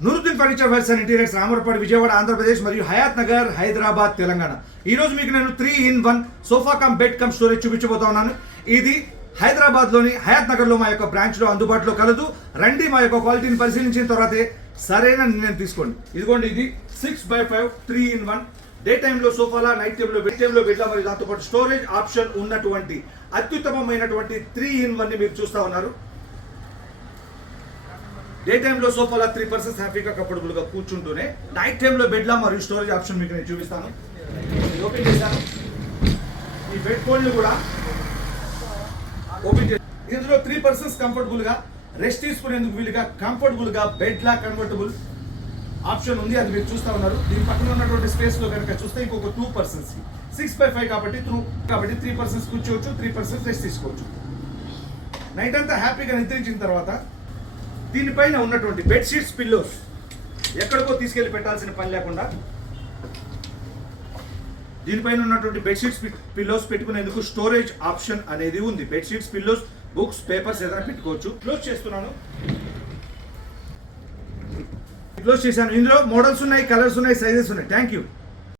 Nooruddin furniture wears and interiors Ramarapadu Vijayawada Andhra Pradesh మరియు హయాత్ నగర్ హైదరాబాద్ తెలంగాణ. ఈ రోజు మీకు నేను 3-in-1 sofa cum bed come storage చూపించబోతా ఉన్నాను. ఇది హైదరాబాద్ లోని హయాత్ నగర్ లో మా యొక్క బ్రాంచ్ లో అందుబాటులో కలదు. రండి, మా యొక్క క్వాలిటీని పరిశీలించిన తర్వాతే సరైన నిర్ణయం తీసుకోండి. ఇదిగోండి, ఇది 6x5 3-in-1 డే టైంలో సోఫాలా, నైట్ టైంలో బెడ్లా మరియు దాంతోపాటు స్టోరేజ్ ఆప్షన్ ఉన్నటువంటి అత్యుత్తమమైనటువంటి 3-in-1 ని మీరు చూస్తా ఉన్నారు. డే టైంలో సోఫాలా 3 పర్సన్స్ హ్యాపీగా కంఫర్టబుల్ గా కూర్చుంటూనే నైట్ టైంలో బెడ్లా మరియు స్టోరేజ్ ఆప్షన్ మీకు నేను చూపిస్తాను. ఓపెన్ చేశాను. ఈ బెడ్ ఫోల్డ్ కూడా ఓపెన్ చేసి ఇందులో 3 పర్సన్స్ కంఫర్టబుల్ గా రెస్ట్ తీసుకునేందుకు వీలుగా కంఫర్టబుల్ గా బెడ్ లా కన్వర్టబుల్ ఆప్షన్ ఉంది. అది మీరు చూస్తా ఉన్నారు. దీని పక్కన ఉన్నటువంటి స్పేస్ లో కనుక చూస్తే ఇంకొక 2 పర్సన్స్ 6x5 కాబట్టి 3 పర్సన్స్ కూర్చోవచ్చు, 3 పర్సన్స్ రెస్ట్ తీసుకోవచ్చు. నైట్ అంతా హ్యాపీగా నిద్రించిన తర్వాత దీనిపైన ఉన్నటువంటి బెడ్షీట్స్ పిల్లోస్ ఎక్కడికో తీసుకెళ్లి పెట్టాల్సిన పని లేకుండా దీనిపైన ఉన్నటువంటి బెడ్షీట్స్ పిల్లోస్ పెట్టుకునేందుకు స్టోరేజ్ ఆప్షన్ అనేది ఉంది. బెడ్షీట్స్ పిల్లోస్, బుక్స్, పేపర్స్ ఏదైనా పెట్టుకోవచ్చు. క్లోజ్ చేస్తున్నాను. క్లోజ్ చేశాను. ఇందులో మోడల్స్ ఉన్నాయి, కలర్స్ ఉన్నాయి, సైజెస్ ఉన్నాయి. Thank you.